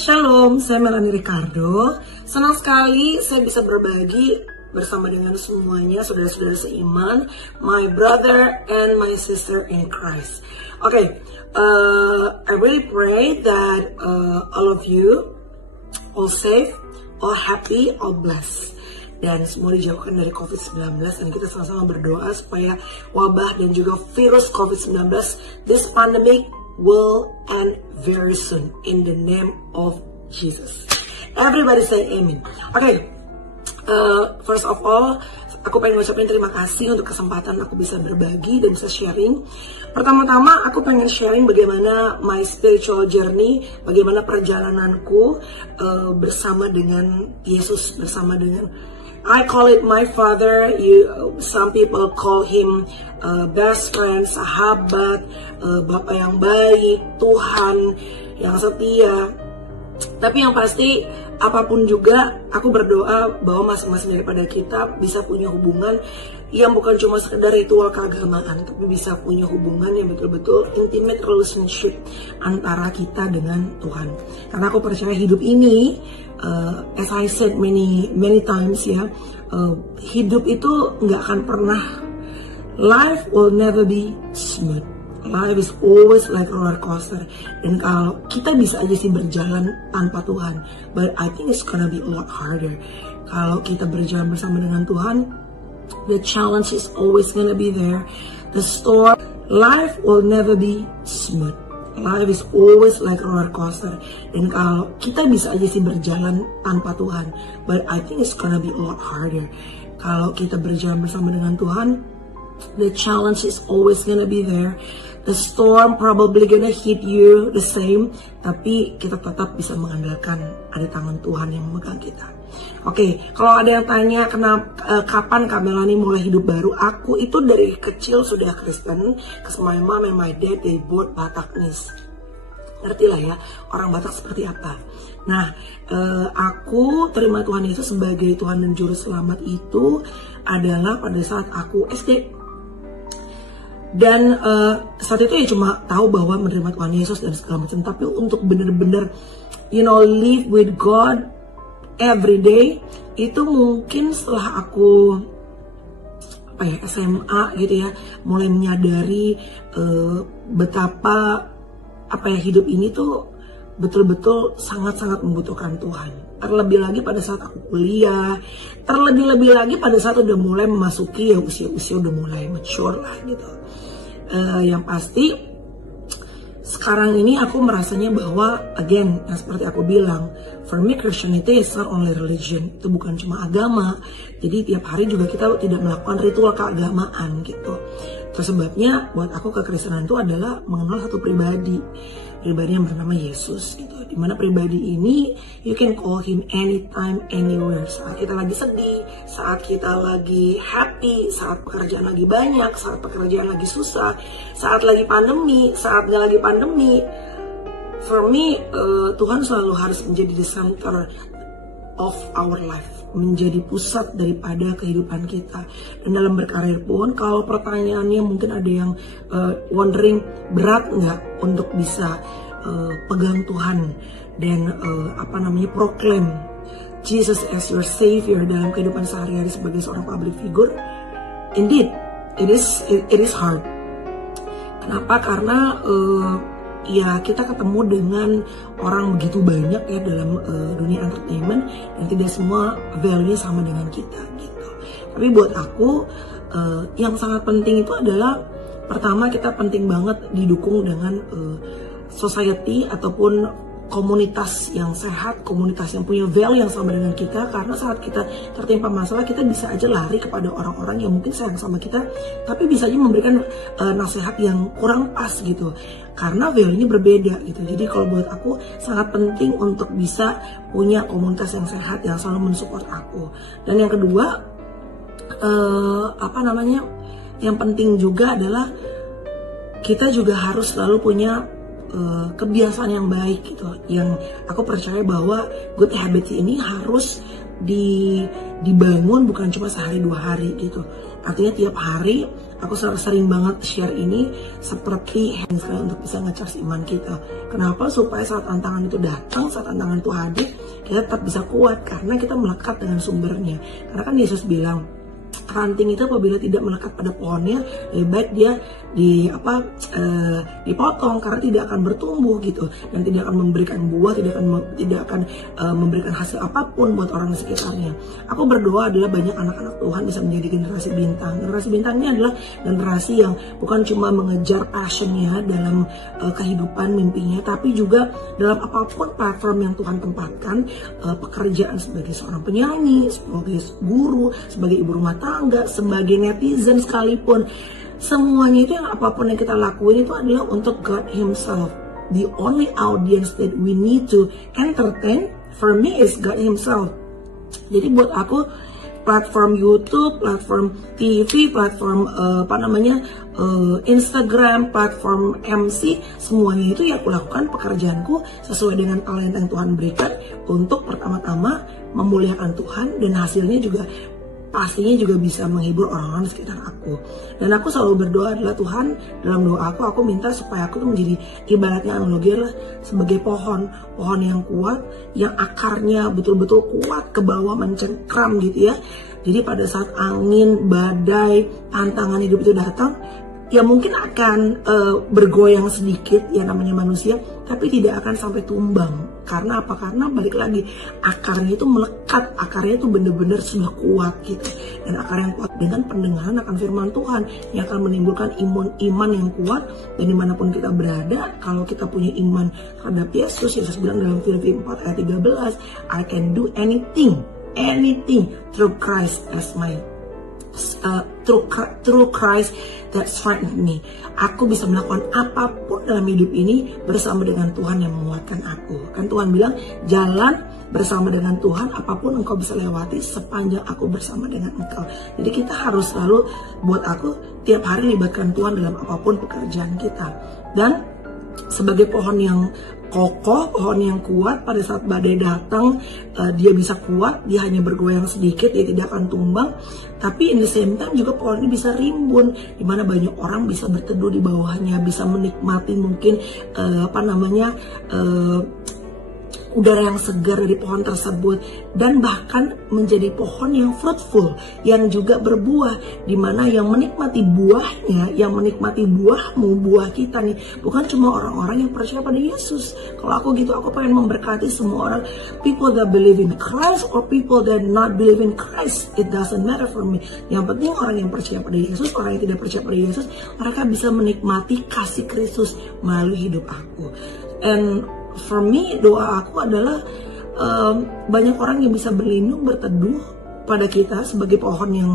Shalom, saya Melanie Ricardo. Senang sekali saya bisa berbagi bersama dengan semuanya, saudara-saudara seiman, my brother and my sister in Christ. Okay, I really pray that all of you all safe, all happy, all blessed, dan semua dijauhkan dari COVID-19. Dan kita sama-sama berdoa supaya wabah dan juga virus COVID-19, this pandemic will end very soon in the name of Jesus. Everybody say amen. Okay, first of all, aku pengen ngucapin terima kasih untuk kesempatan aku bisa berbagi dan bisa sharing. Pertama-tama aku pengen sharing bagaimana my spiritual journey, bagaimana perjalananku bersama dengan Yesus, bersama dengan, I call it my father. Some people call him best friend, sahabat, Bapak yang baik, Tuhan yang setia. Tapi yang pasti, apapun juga, aku berdoa bahwa masing-masing daripada kita bisa punya hubungan yang bukan cuma sekedar ritual keagamaan, tapi bisa punya hubungan yang betul-betul intimate relationship antara kita dengan Tuhan. Karena aku percaya hidup ini, as I said many times ya, hidup itu nggak akan pernah, life will never be smooth. Life is always like a roller coaster. Dan kalau kita bisa aja sih berjalan tanpa Tuhan, but I think it's gonna be a lot harder. Kalau kita berjalan bersama dengan Tuhan, the challenge is always gonna be there. The storm, life will never be smooth. Life is always like a roller coaster. Dan kalau kita bisa aja sih berjalan tanpa Tuhan, but I think it's gonna be a lot harder. Kalau kita berjalan bersama dengan Tuhan, the challenge is always gonna be there. The storm probably gonna hit you the same, tapi kita tetap bisa mengandalkan ada tangan Tuhan yang memegang kita. Oke, kalau ada yang tanya kapan Kak Melanie mulai hidup baru, aku itu dari kecil sudah Kristen, cause my mom and my dad they both Bataknis. Ngerti lah ya, orang Batak seperti apa. Nah, aku terima Tuhan Yesus sebagai Tuhan dan Juru Selamat itu adalah pada saat aku SD. Dan saat itu ya cuma tahu bahwa menerima Tuhan Yesus dan segala macam. Tapi untuk benar-benar, live with God every day, itu mungkin setelah aku SMA gitu ya, mulai menyadari betapa hidup ini tuh betul-betul sangat-sangat membutuhkan Tuhan. Terlebih lagi pada saat aku kuliah, terlebih-lebih lagi pada saat udah mulai memasuki ya usia-usia udah mulai mature lah gitu. Yang pasti sekarang ini aku merasanya bahwa again, yang seperti aku bilang, for me Christianity is not only religion, itu bukan cuma agama. Jadi tiap hari juga kita tidak melakukan ritual keagamaan gitu. Terus sebabnya buat aku kekristenan itu adalah mengenal satu pribadi yang bernama Yesus gitu. Dimana pribadi ini you can call him anytime, anywhere. Saat kita lagi sedih, saat kita lagi happy, saat pekerjaan lagi banyak, saat pekerjaan lagi susah, saat lagi pandemi, saat gak lagi pandemi. For me, Tuhan selalu harus menjadi the center of our life, menjadi pusat daripada kehidupan kita. Dan dalam berkarir pun, kalau pertanyaannya mungkin ada yang wondering, berat nggak untuk bisa pegang Tuhan dan proclaim Jesus as your savior dalam kehidupan sehari-hari sebagai seorang public figure? Indeed, it is hard. Kenapa? Karena ya kita ketemu dengan orang begitu banyak ya dalam dunia entertainment, dan tidak semua value-nya sama dengan kita gitu. Tapi buat aku yang sangat penting itu adalah, pertama kita penting banget didukung dengan society ataupun komunitas yang sehat, komunitas yang punya value yang sama dengan kita. Karena saat kita tertimpa masalah, kita bisa aja lari kepada orang-orang yang mungkin sayang sama kita, tapi bisa aja memberikan nasihat yang kurang pas gitu, karena value-nya berbeda gitu. Jadi kalau buat aku sangat penting untuk bisa punya komunitas yang sehat yang selalu mensupport aku. Dan yang kedua, yang penting juga adalah kita juga harus selalu punya kebiasaan yang baik gitu. Yang aku percaya bahwa good habits ini harus dibangun bukan cuma sehari dua hari gitu. Artinya tiap hari aku sering banget share ini seperti handphone untuk bisa nge-charge iman kita. Kenapa? Supaya saat tantangan itu datang, saat tantangan itu hadir, kita tetap bisa kuat karena kita melekat dengan sumbernya. Karena kan Yesus bilang, ranting itu apabila tidak melekat pada pohonnya, lebih baik dia dipotong karena tidak akan bertumbuh gitu, dan tidak akan memberikan buah, tidak akan memberikan hasil apapun buat orang di sekitarnya. Aku berdoa adalah banyak anak-anak Tuhan bisa menjadi generasi bintang. Generasi bintang ini adalah generasi yang bukan cuma mengejar passionnya dalam kehidupan mimpinya, tapi juga dalam apapun platform yang Tuhan tempatkan, pekerjaan sebagai seorang penyanyi, sebagai guru, sebagai ibu rumah tangga, sebagai netizen sekalipun, semuanya itu yang apapun yang kita lakuin itu adalah untuk God Himself. The only audience that we need to entertain for me is God Himself. Jadi buat aku, platform YouTube, platform TV, platform Instagram, platform MC, semuanya itu ya aku lakukan pekerjaanku sesuai dengan talenta yang Tuhan berikan untuk pertama-tama memuliakan Tuhan, dan hasilnya juga pastinya juga bisa menghibur orang-orang di sekitar aku. Dan aku selalu berdoa adalah, Tuhan, dalam doa aku minta supaya aku tuh menjadi ibaratnya analogi lah sebagai pohon yang kuat, yang akarnya betul-betul kuat ke bawah mencengkram gitu ya. Jadi pada saat angin, badai, tantangan hidup itu datang, ya mungkin akan bergoyang sedikit, ya namanya manusia, tapi tidak akan sampai tumbang. Karena apa? Karena balik lagi, akarnya itu melekat, akarnya itu benar-benar sudah kuat gitu. Dan akar yang kuat dengan pendengaran akan firman Tuhan yang akan menimbulkan iman yang kuat. Dan dimanapun kita berada, kalau kita punya iman terhadap Yesus bilang dalam Filipi 4 ayat 13, I can do anything through Christ as my through Christ that strengthened me. Aku bisa melakukan apapun dalam hidup ini bersama dengan Tuhan yang menguatkan aku. Kan Tuhan bilang, jalan bersama dengan Tuhan, apapun engkau bisa lewati sepanjang aku bersama dengan engkau. Jadi kita harus selalu, buat aku, tiap hari libatkan Tuhan dalam apapun pekerjaan kita. Dan sebagai pohon yang kokoh, pohon yang kuat, pada saat badai datang, dia bisa kuat, dia hanya bergoyang sedikit, dia tidak akan tumbang. Tapi in the same time juga pohon ini bisa rimbun, dimana banyak orang bisa berteduh di bawahnya, bisa menikmati mungkin udara yang segar dari pohon tersebut, dan bahkan menjadi pohon yang fruitful, yang juga berbuah, dimana yang menikmati buahnya, yang menikmati buahmu, buah kita nih, bukan cuma orang-orang yang percaya pada Yesus. Kalau aku gitu, aku pengen memberkati semua orang, people that believe in Christ or people that not believe in Christ, it doesn't matter for me. Yang penting orang yang percaya pada Yesus, orang yang tidak percaya pada Yesus, mereka bisa menikmati kasih Kristus melalui hidup aku. And for me, doa aku adalah banyak orang yang bisa berlindung, berteduh pada kita sebagai pohon yang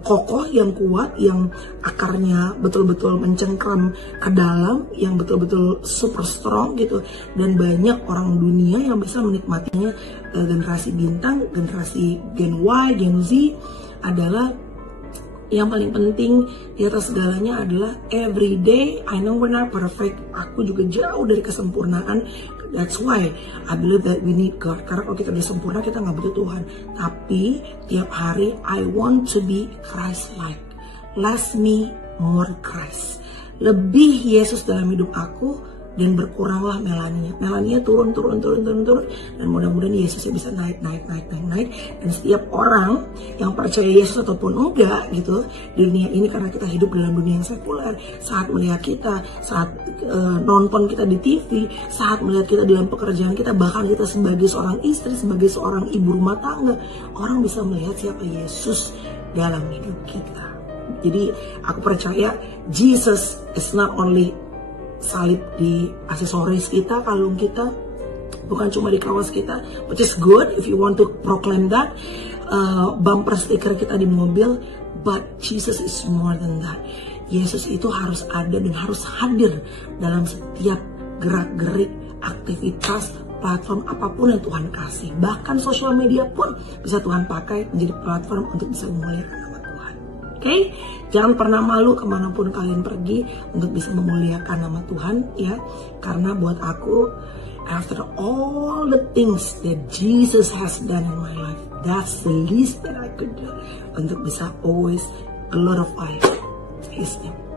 kokoh, yang kuat, yang akarnya betul-betul mencengkram ke dalam, yang betul-betul super strong gitu. Dan banyak orang dunia yang bisa menikmatinya. Generasi bintang, generasi Gen Y, Gen Z adalah yang paling penting di atas segalanya adalah every day. I know we're not perfect. Aku juga jauh dari kesempurnaan. That's why I believe that we need God. Karena kalau kita udah sempurna, kita nggak butuh Tuhan. Tapi tiap hari I want to be Christ-like. Less me, more Christ. Lebih Yesus dalam hidup aku, dan berkuranglah Melania. Melania turun. Dan mudah-mudahan Yesusnya bisa naik. Dan setiap orang yang percaya Yesus ataupun enggak gitu di dunia ini, karena kita hidup dalam dunia yang sekuler, saat melihat kita, saat nonton kita di TV, saat melihat kita dalam pekerjaan kita, bahkan kita sebagai seorang istri, sebagai seorang ibu rumah tangga, orang bisa melihat siapa Yesus dalam hidup kita. Jadi aku percaya Jesus is not only salib di aksesoris kita, kalung kita, bukan cuma di kaos kita, which is good if you want to proclaim that, bumper stiker kita di mobil, but Jesus is more than that. Yesus itu harus ada dan harus hadir dalam setiap gerak-gerik, aktivitas, platform apapun yang Tuhan kasih. Bahkan sosial media pun bisa Tuhan pakai menjadi platform untuk bisa memuliakan nama Tuhan. Oke? Jangan pernah malu kemanapun kalian pergi untuk bisa memuliakan nama Tuhan ya. Karena buat aku, after all the things that Jesus has done in my life, that's the least that I could do untuk bisa always glorify His name.